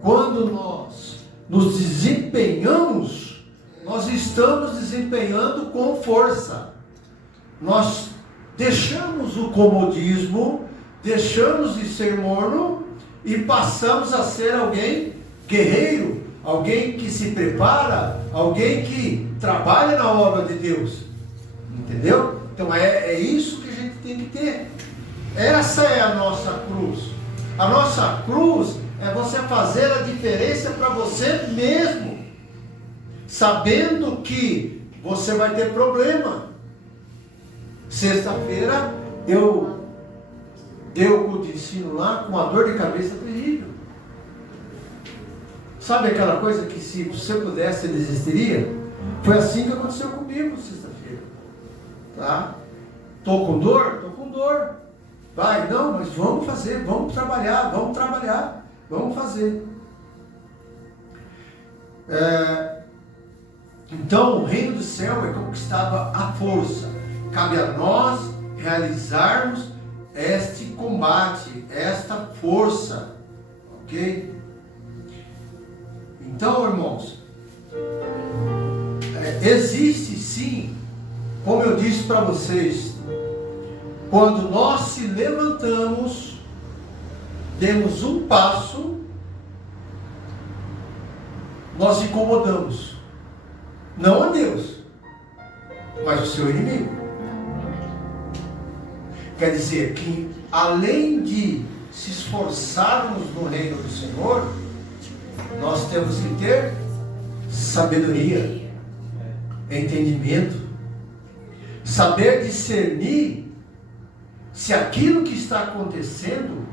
quando nós nos desempenhamos, nós estamos desempenhando com força. Nós deixamos o comodismo, deixamos de ser morno e passamos a ser alguém guerreiro, alguém que se prepara, alguém que trabalha na obra de Deus. Entendeu? Então é isso que a gente tem que ter. Essa é a nossa cruz. A nossa cruz é você fazer a diferença para você mesmo, sabendo que você vai ter problema. Sexta-feira eu dei o culto de ensino lá com uma dor de cabeça terrível. Sabe aquela coisa que se você pudesse você desistiria? Foi assim que aconteceu comigo sexta-feira. Tá? Tô com dor? Tô com dor. Vai, não, mas vamos fazer, vamos trabalhar, vamos fazer. Então o reino do céu é conquistado à força. Cabe a nós realizarmos este combate, esta força. Ok? Então, irmãos, existe sim, como eu disse para vocês, quando nós se levantamos, demos um passo, nós incomodamos, não a Deus, mas o seu inimigo. Quer dizer que, além de se esforçarmos no reino do Senhor, nós temos que ter sabedoria, entendimento, saber discernir se aquilo que está acontecendo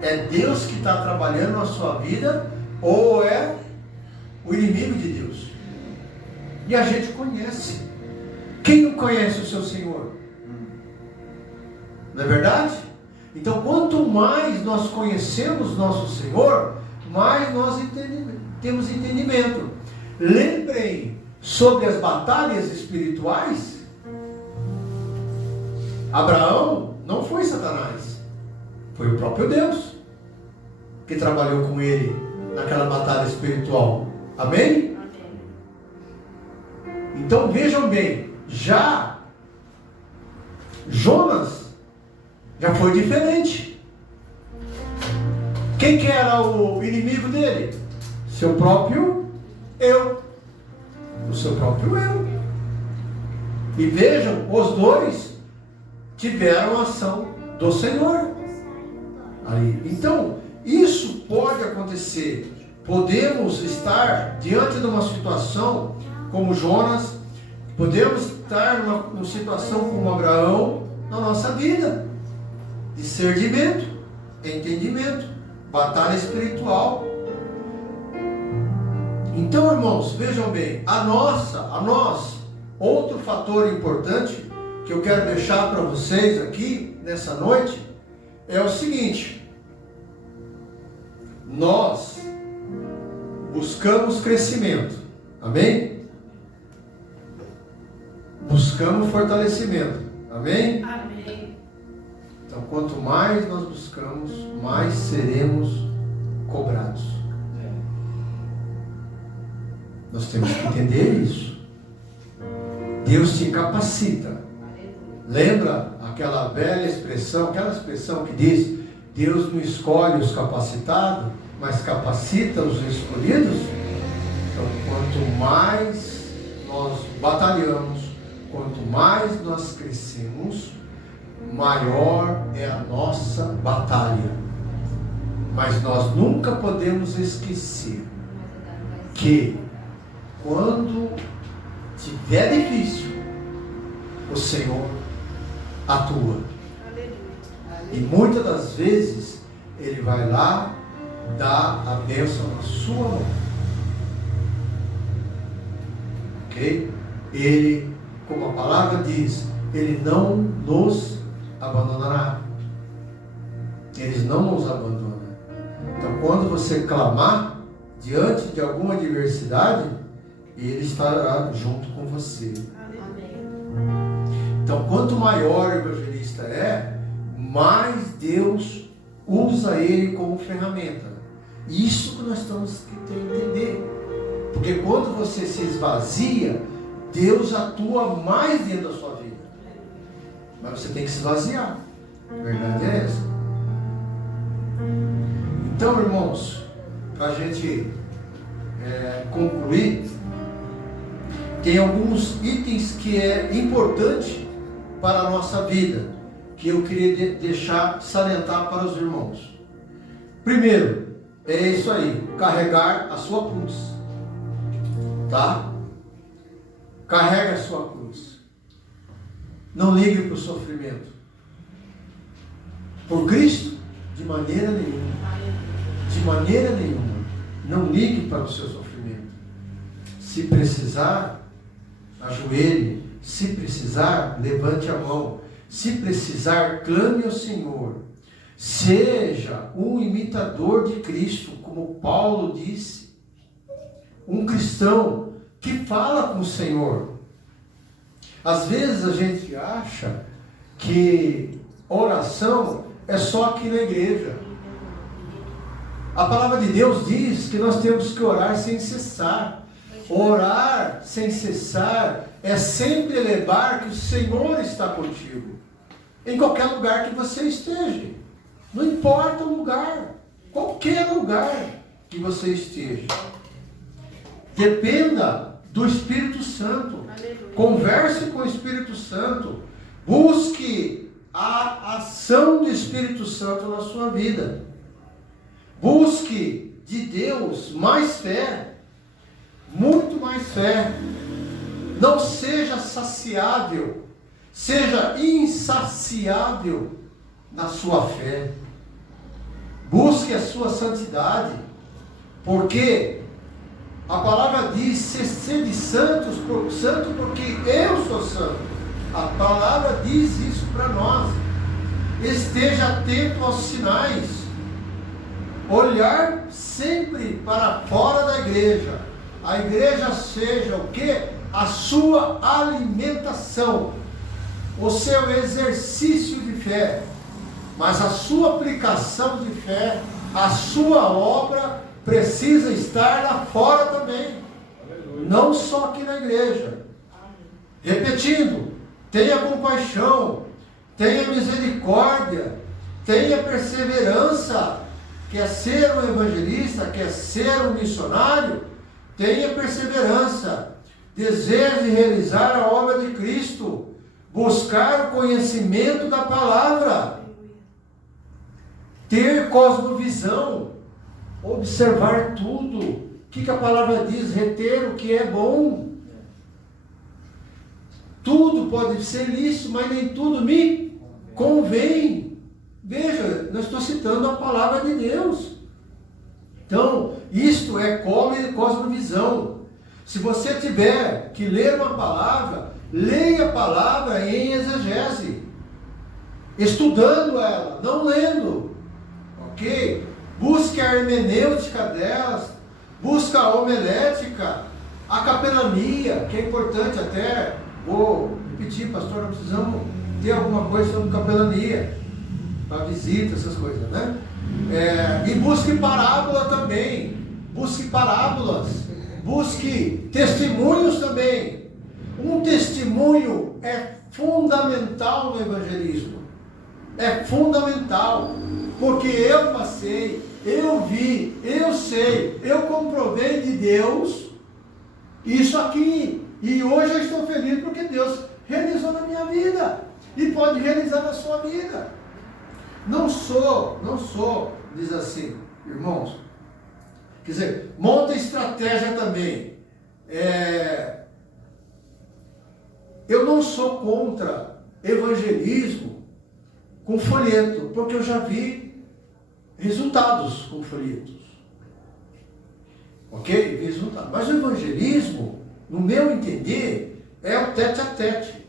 é Deus que está trabalhando na sua vida ou é o inimigo de Deus. E a gente conhece. Quem não conhece o seu Senhor? Não é verdade? Então, quanto mais nós conhecemos nosso Senhor, mais nós temos entendimento. Lembrem sobre as batalhas espirituais. Abraão não foi Satanás, foi o próprio Deus que trabalhou com ele naquela batalha espiritual. Amém? Então vejam bem, já Jonas já foi diferente. Quem que era o inimigo dele? Seu próprio eu. O seu próprio eu. E vejam, os dois tiveram a ação do Senhor. Aí. Então, isso pode acontecer. Podemos estar diante de uma situação como Jonas, podemos estar numa situação como Abraão na nossa vida. Discernimento, entendimento, batalha espiritual. Então, irmãos, vejam bem, a nós, outro fator importante que eu quero deixar para vocês aqui nessa noite é o seguinte: nós buscamos crescimento, amém? Buscamos fortalecimento, amém? Amém. Então, quanto mais nós buscamos, mais seremos cobrados. Nós temos que entender isso. Deus te capacita. Lembra aquela velha expressão, aquela expressão que diz: Deus não escolhe os capacitados, mas capacita os escolhidos? Então, quanto mais nós batalhamos, quanto mais nós crescemos, maior é a nossa batalha. Mas nós nunca podemos esquecer que quando tiver difícil, o Senhor atua. E muitas das vezes Ele vai lá dar a bênção na sua mão. Ok? Ele, como a palavra diz, Ele não nos abandonará. Eles não nos abandonam. Então, quando você clamar diante de alguma adversidade, Ele estará junto com você. Então, quanto maior o evangelista é, mais Deus usa ele como ferramenta. Isso que nós temos que entender. Porque quando você se esvazia, Deus atua mais dentro da sua vida. Mas você tem que se esvaziar. A verdade é essa. Então, irmãos, para a gente concluir, tem alguns itens que é importante para a nossa vida, que eu queria salientar para os irmãos. Primeiro, é isso aí, carregar a sua cruz. Tá? Carrega a sua cruz. Não ligue para o sofrimento. Por Cristo, de maneira nenhuma. De maneira nenhuma. Não ligue para o seu sofrimento. Se precisar, ajoelhe. Se precisar, levante a mão. Se precisar, clame ao Senhor. Seja um imitador de Cristo, como Paulo disse. Um cristão que fala com o Senhor. Às vezes a gente acha que oração é só aqui na igreja. A palavra de Deus diz que nós temos que orar sem cessar. Orar sem cessar é sempre lembrar que o Senhor está contigo. Em qualquer lugar que você esteja. Não importa o lugar. Qualquer lugar que você esteja. Dependa do Espírito Santo. Converse com o Espírito Santo. Busque a ação do Espírito Santo na sua vida. Busque de Deus mais fé. Muito mais fé. Não seja saciável. Seja insaciável na sua fé. Busque a sua santidade. Porque a palavra diz: sede santos, santo porque eu sou santo. A palavra diz isso para nós. Esteja atento aos sinais. Olhar sempre para fora da igreja. A igreja seja o quê? A sua alimentação. O seu exercício de fé. Mas a sua aplicação de fé, a sua obra precisa estar lá fora também. Aleluia. Não só aqui na igreja. Repetindo, tenha compaixão, tenha misericórdia, tenha perseverança. Quer ser um evangelista, quer ser um missionário, tenha perseverança. Deseje realizar a obra de Cristo, buscar o conhecimento da palavra, ter cosmovisão, observar tudo. O que a palavra diz? Reter o que é bom. Tudo pode ser lícito, mas nem tudo me convém. Veja, eu estou citando a palavra de Deus. Então, isto é cosmovisão. Se você tiver que ler uma palavra, leia a palavra em exegese, estudando ela, não lendo, ok? Busque a hermenêutica delas, busque a homilética, a capelania, que é importante até, vou repetir, pastor, nós precisamos ter alguma coisa sobre capelania, para visita, essas coisas, né? E busque parábola também, busque parábolas, busque testemunhos também. Um testemunho é fundamental no evangelismo, é fundamental, porque eu passei, eu vi, eu sei, eu comprovei de Deus isso aqui, e hoje eu estou feliz porque Deus realizou na minha vida, e pode realizar na sua vida. Não sou, diz assim, irmãos, quer dizer, monta estratégia também. Eu não sou contra evangelismo com folheto, porque eu já vi resultados com folhetos. Ok? Resultados. Mas o evangelismo, no meu entender, é o tete a tete.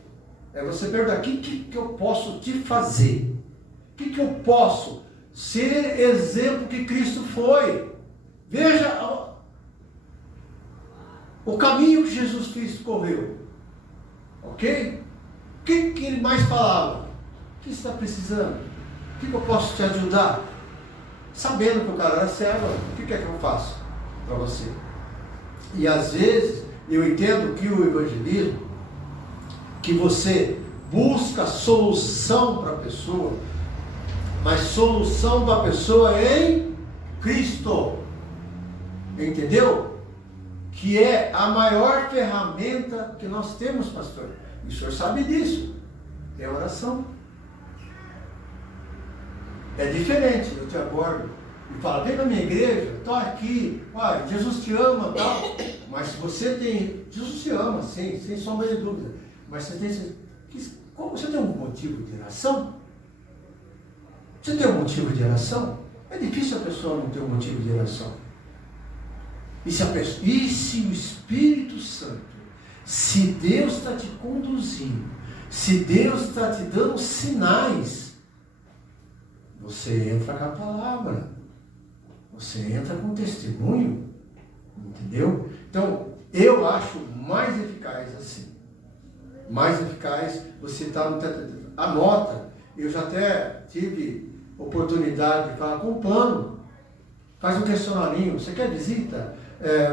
É você perguntar, o que eu posso te fazer? O que eu posso ser exemplo que Cristo foi? Veja o caminho que Jesus correu. Ok? O que ele mais falava? O que você está precisando? O que eu posso te ajudar? Sabendo que o cara era cego, o que é que eu faço para você? E às vezes eu entendo que o evangelismo, que você busca solução para a pessoa, mas solução para a pessoa em Cristo. Entendeu? Que é a maior ferramenta que nós temos, pastor. E o senhor sabe disso. É oração. É diferente. Eu te abordo e falo, vem na minha igreja, estou aqui, Jesus te ama, tal. Mas se você tem, Jesus te ama, sim, sem sombra de dúvida. Mas você tem, você tem um motivo de oração? Você tem um motivo de oração? É difícil a pessoa não ter um motivo de oração. E se o Espírito Santo, se Deus está te conduzindo, se Deus está te dando sinais, você entra com a palavra, você entra com testemunho, entendeu? Então, eu acho mais eficaz assim. Mais eficaz, você está no anota. Eu já até tive oportunidade de falar com o plano. Faz um questionarinho. Você quer visita?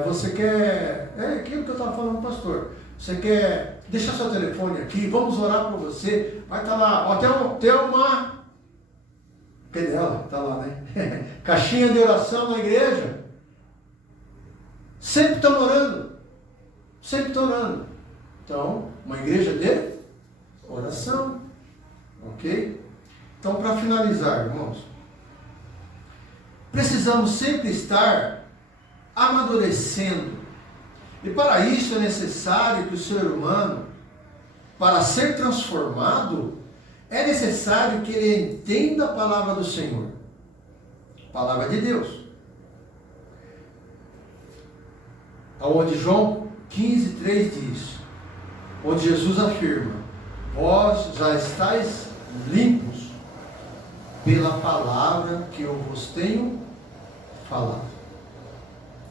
Você quer... É aquilo que eu estava falando, pastor. Você quer deixar seu telefone aqui? Vamos orar por você. Vai estar lá. Ó, tem uma... Cadê ela? Está lá, né? Caixinha de oração na igreja. Sempre estão orando. Sempre estão orando. Então, uma igreja de oração. Ok? Então, para finalizar, irmãos, precisamos sempre estar amadurecendo. E para isso é necessário que o ser humano, para ser transformado, é necessário que ele entenda a palavra do Senhor. A palavra de Deus. Onde João 15:3 diz, onde Jesus afirma, vós já estáis limpos pela palavra que eu vos tenho falado.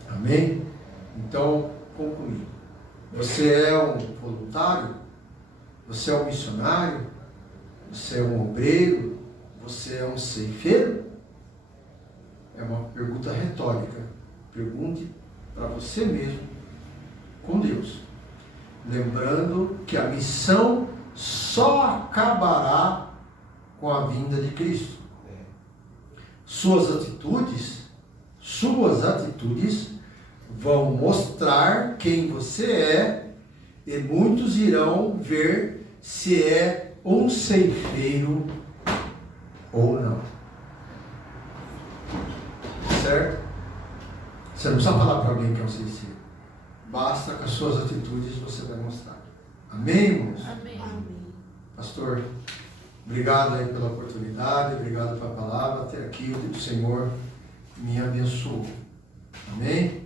Amém? Então, concluindo. Você é um voluntário? Você é um missionário? Você é um obreiro? Você é um ceifeiro? É uma pergunta retórica. Pergunte para você mesmo com Deus. Lembrando que a missão só acabará com a vinda de Cristo. Suas atitudes vão mostrar quem você é, e muitos irão ver se é um ceifeiro ou não. Certo? Você não precisa falar para alguém que é um ceifeiro. Basta que as suas atitudes você vai mostrar. Amém, irmãos? Amém. Pastor, obrigado aí pela oportunidade, obrigado pela palavra. Até aqui o Senhor me abençoou. Amém?